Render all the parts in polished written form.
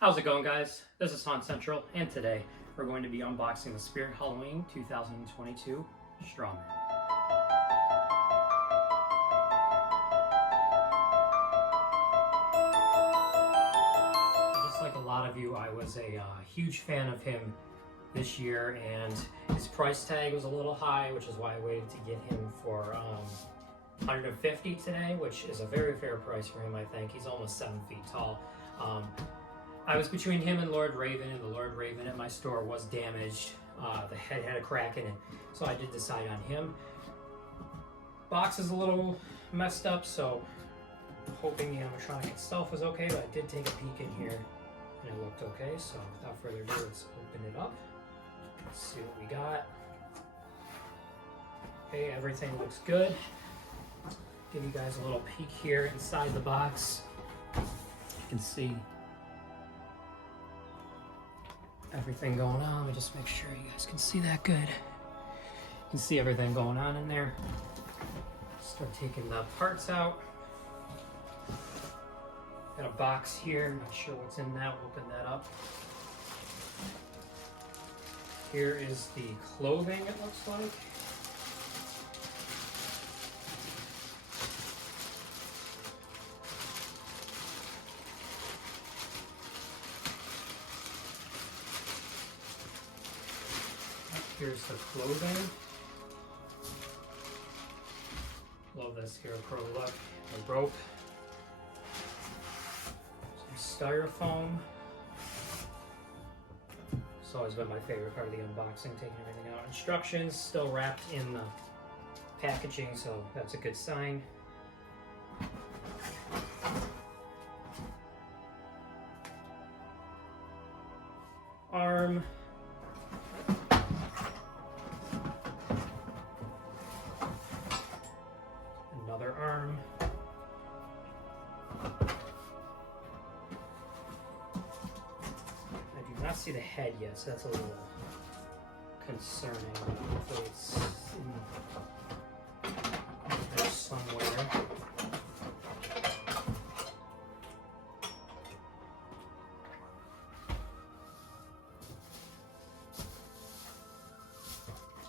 How's it going, guys? This is Han Central, and today we're going to be unboxing the Spirit Halloween 2022 Strawman. Just like a lot of you, I was a huge fan of him this year, and his price tag was a little high, which is why I waited to get him for $150 today, which is a very fair price for him. I think he's almost 7 feet tall. I was between him and Lord Raven, and the Lord Raven at my store was damaged. The head had a crack in it, so I did decide on him. Box is a little messed up, so I'm hoping the animatronic itself was okay, but I did take a peek in here, and it looked okay. So without further ado, let's open it up. Let's see what we got. Okay, everything looks good. Give you guys a little peek here inside the box. You can see everything going on. Let me just make sure you guys can see that good. You can see everything going on in there. Start taking the parts out. Got a box here, not sure what's in that. We'll open that up. Here is the clothing, it looks like. Here's the clothing. Love this Scarecrow look. A rope. Some styrofoam. It's always been my favorite part of the unboxing, taking everything out. Instructions still wrapped in the packaging, so that's a good sign. Arm. Another arm. I do not see the head yet, so that's a little concerning. Hopefully it's in there somewhere.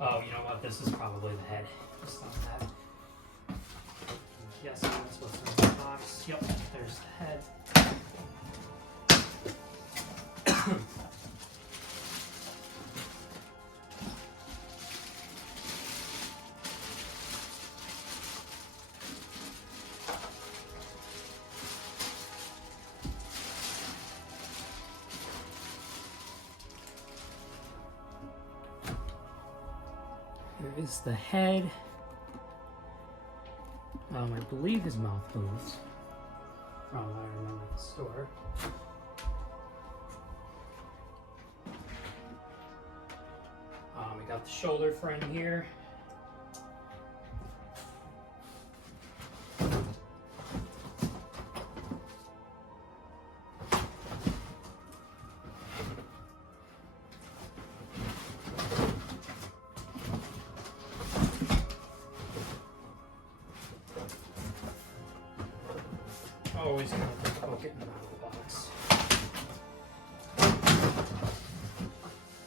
Oh, you know what? This is probably the head. Just on that. Yes, that's what's in the box. Yep, there's the head. Here is the head. I believe his mouth moves from what I remember at the store. We got the shoulder frame here. Always kind of difficult getting them out of the box.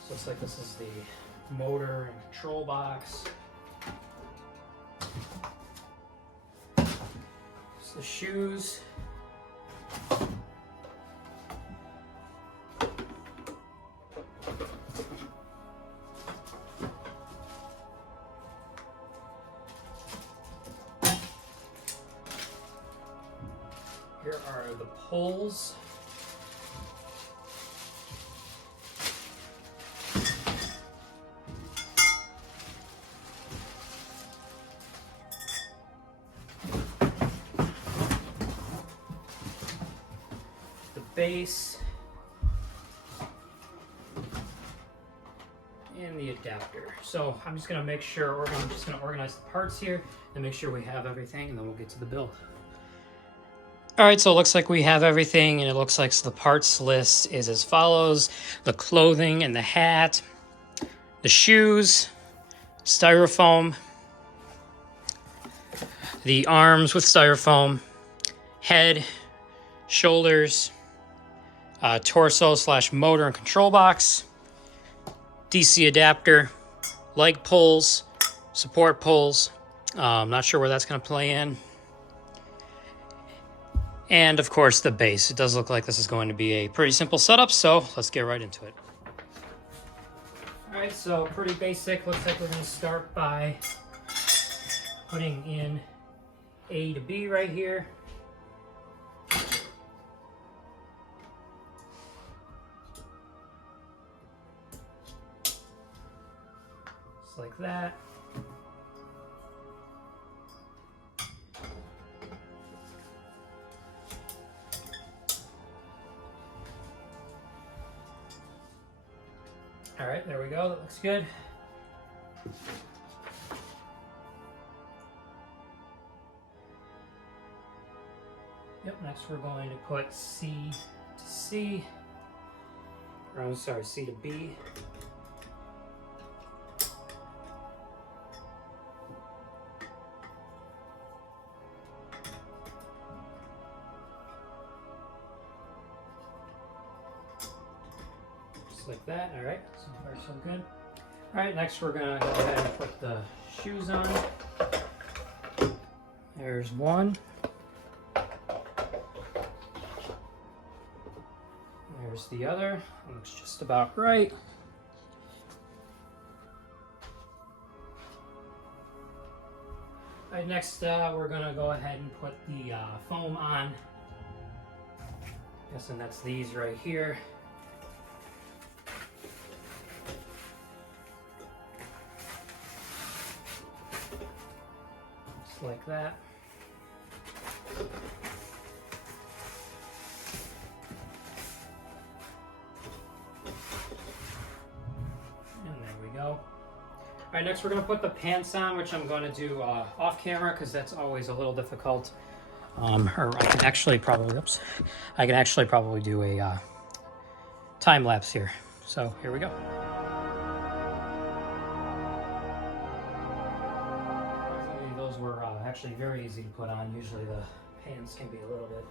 So looks like this is the motor and control box. It's the shoes. Here are the poles. The base. And the adapter. So I'm just gonna make sure, I'm just gonna organize the parts here and make sure we have everything, and then we'll get to the build. All right, so it looks like we have everything, and it looks like the parts list is as follows: the clothing and the hat, the shoes, styrofoam, the arms with styrofoam, head, shoulders, torso / motor and control box, DC adapter, leg pulls, support pulls. I'm not sure where that's going to play in. And of course the base. It does look like this is going to be a pretty simple setup, so let's get right into it. Alright, so pretty basic. Looks like we're going to start by putting in A to B right here. Just like that. All right, there we go. That looks good. Yep, next we're going to put C to C. Or I'm sorry, C to B. Like that. All right, so far so good. All right, next we're gonna go ahead and put the shoes on. There's one. There's the other. Looks just about right. All right, next we're gonna go ahead and put the foam on. Guessing that's these right here. Like that. And there we go. All right, next we're going to put the pants on, which I'm going to do off camera because that's always a little difficult. Or I can actually probably, I can actually probably do a time lapse here. So here we go. Actually very easy to put on. Usually the pants can be a little bit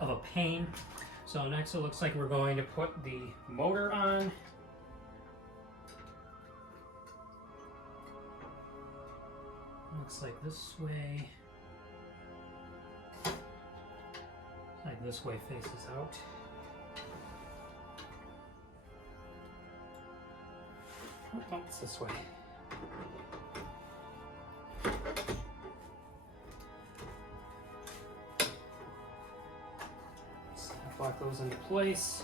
of a pain. So next it looks like we're going to put the motor on. Looks like this way. Like this way faces out. Oh, it's this way. Lock those into place.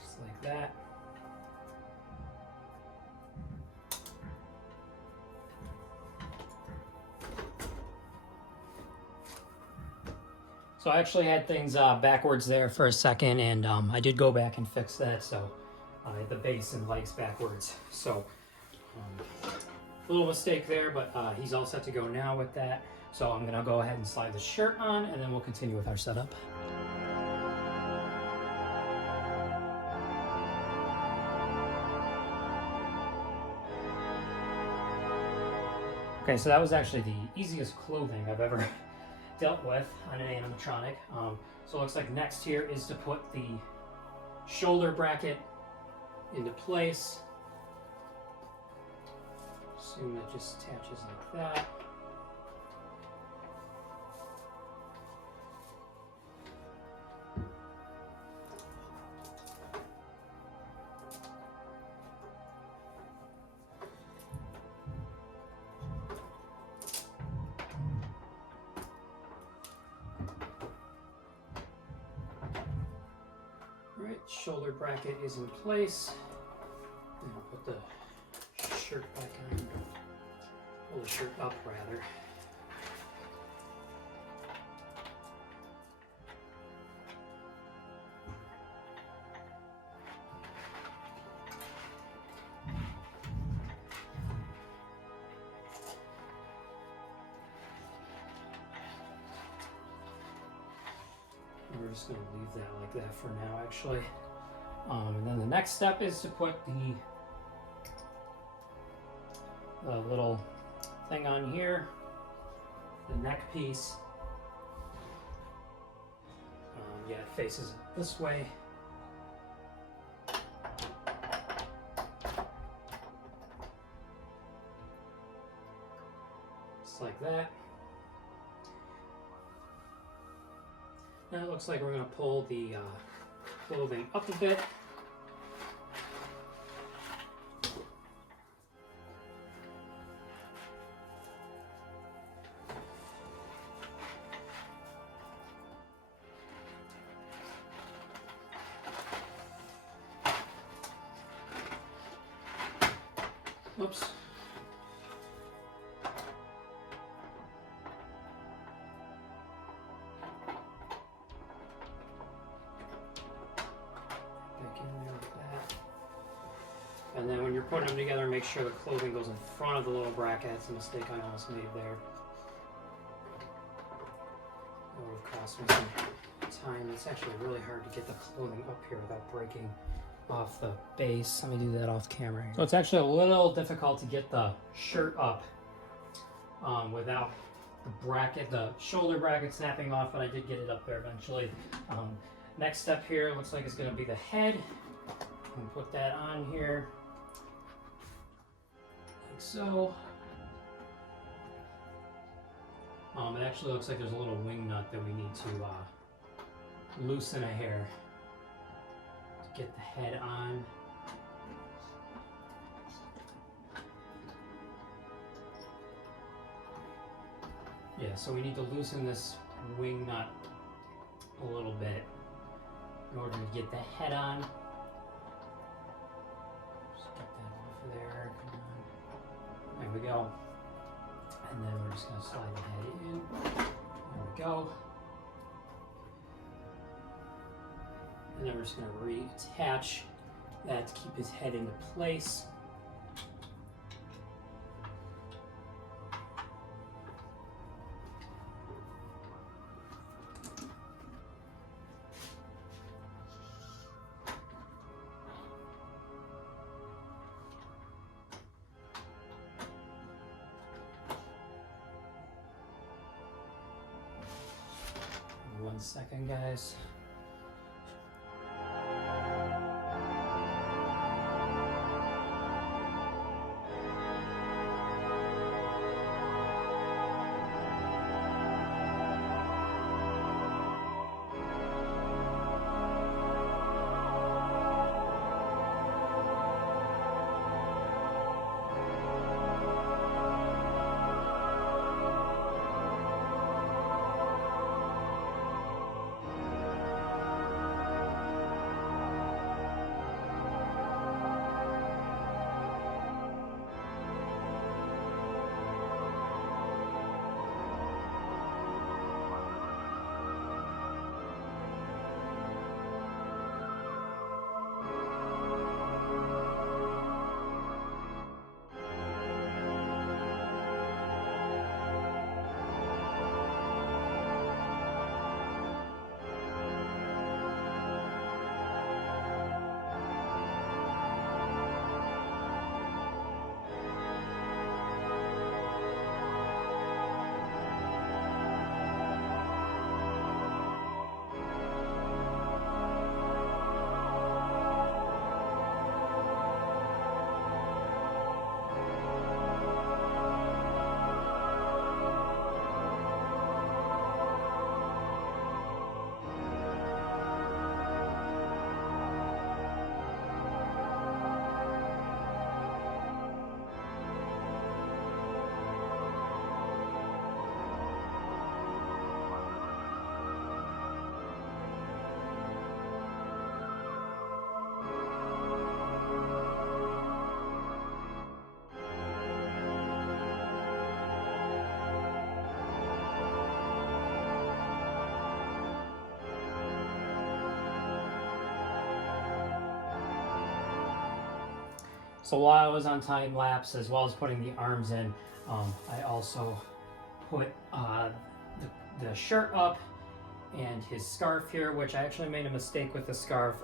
Just like that. So I actually had things backwards there for a second, and I did go back and fix that, so I had the base and legs backwards. So a little mistake there, but he's all set to go now with that. So I'm gonna go ahead and slide the shirt on, and then we'll continue with our setup. Okay, so that was actually the easiest clothing I've ever dealt with on an animatronic. So it looks like next here is to put the shoulder bracket into place. Assume that just attaches like that. Alright, shoulder bracket is in place. And I'll put the shirt back on. Pull the shirt up rather. We're just going to leave that like that for now, actually. And then the next step is to put the little thing on here, the neck piece. Yeah, it faces this way. Just like that. Now it looks like we're going to pull the clothing up a bit. Oops. Back in there like that. And then when you're putting them together, make sure the clothing goes in front of the little bracket. That's a mistake I almost made there. It would have cost me some time. It's actually really hard to get the clothing up here without breaking off the base. Let me do that off camera here. So it's actually a little difficult to get the shirt up without the bracket, the shoulder bracket snapping off, but I did get it up there eventually. Next step here looks like it's going to be the head. I'm going to put that on here like so. It actually looks like there's a little wing nut that we need to loosen a hair to get the head on. Yeah, so we need to loosen this wing nut a little bit in order to get the head on. Just get that off of there. Come on. There we go. And then we're just going to slide the head in. There we go. And then we're just going to reattach that to keep his head into place. One second, guys. So while I was on time lapse, as well as putting the arms in, I also put the shirt up And his scarf here, which I actually made a mistake with the scarf.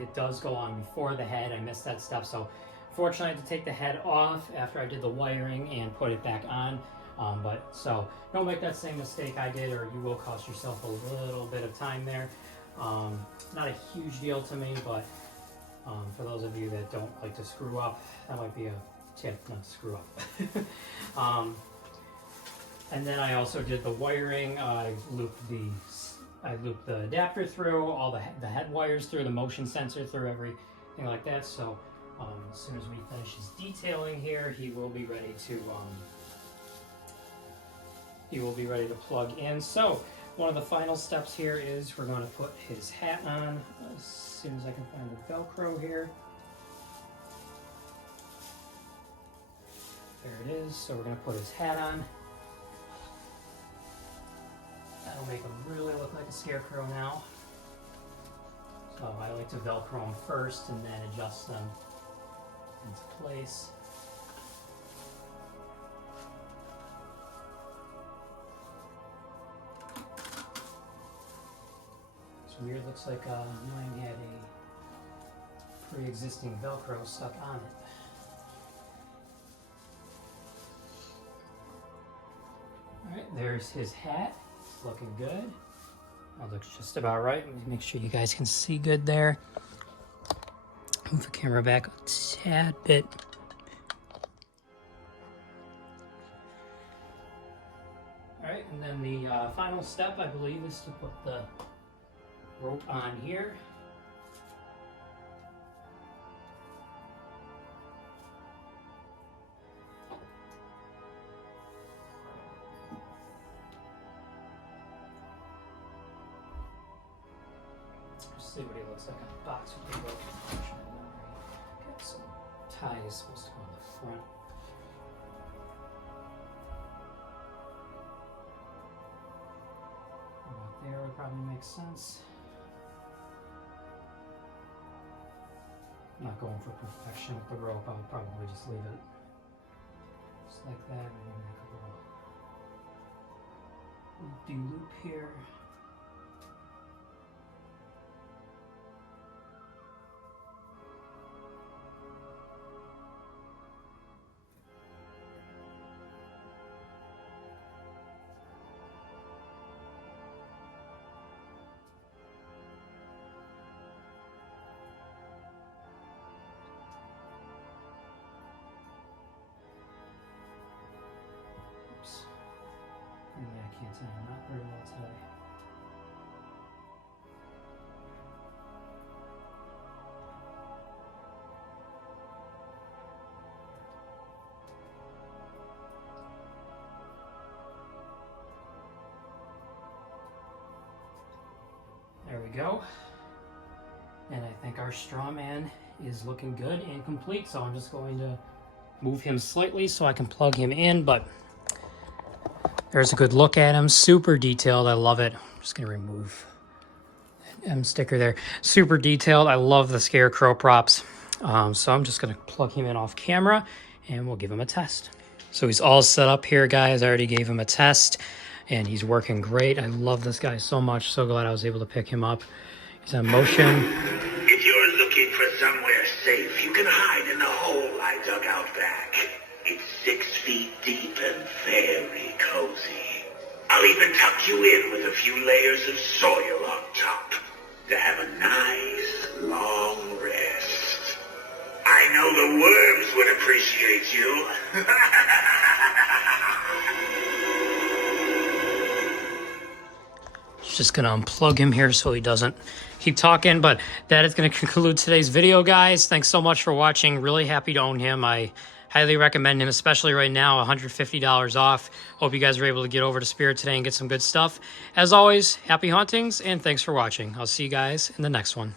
It does go on before the head. I missed that step, so fortunately I had to take the head off after I did the wiring and put it back on. So don't make that same mistake I did, or you will cost yourself a little bit of time there. Not a huge deal to me, but for those of you that don't like to screw up, that might be a tip, not to screw up. And then I also did the wiring. I looped the adapter through, all the head wires through, the motion sensor through, everything like that. So as soon as we finish his detailing here, he will be ready to plug in. So one of the final steps here is we're going to put his hat on as soon as I can find the Velcro here. There it is. So we're going to put his hat on. That'll make him really look like a scarecrow now. So I like to Velcro them first and then adjust them into place. It's weird, looks like mine had a pre-existing Velcro stuck on it. Alright, there's his hat. It's looking good. That looks just about right. Let me make sure you guys can see good there. Move the camera back a tad bit. Alright, and then the final step, I believe, is to put the rope on here. See what he looks like on the box with the rope. Got some ties supposed to go on the front. About there would probably make sense. I'm not going for perfection with the rope. I would probably just leave it just like that. Maybe make a little loop here. Yeah, I can't tell you, not very well today. There we go. And I think our Strawman is looking good and complete, so I'm just going to move him slightly so I can plug him in, but there's a good look at him. Super detailed. I love it. I'm just going to remove that M sticker there. Super detailed. I love the scarecrow props. So I'm just going to plug him in off camera and we'll give him a test. So he's all set up here, guys. I already gave him a test and he's working great. I love this guy so much. So glad I was able to pick him up. He's on motion. If you're looking for somewhere safe, you can hide in the hole I dug out back. It's 6 feet deep and very cozy. I'll even tuck you in with a few layers of soil on top to have a nice, long rest. I know the worms would appreciate you. Just gonna unplug him here so he doesn't keep talking, but that is gonna conclude today's video, guys. Thanks so much for watching. Really happy to own him. I highly recommend him, especially right now, $150 off. Hope you guys were able to get over to Spirit today and get some good stuff. As always, happy hauntings and thanks for watching. I'll see you guys in the next one.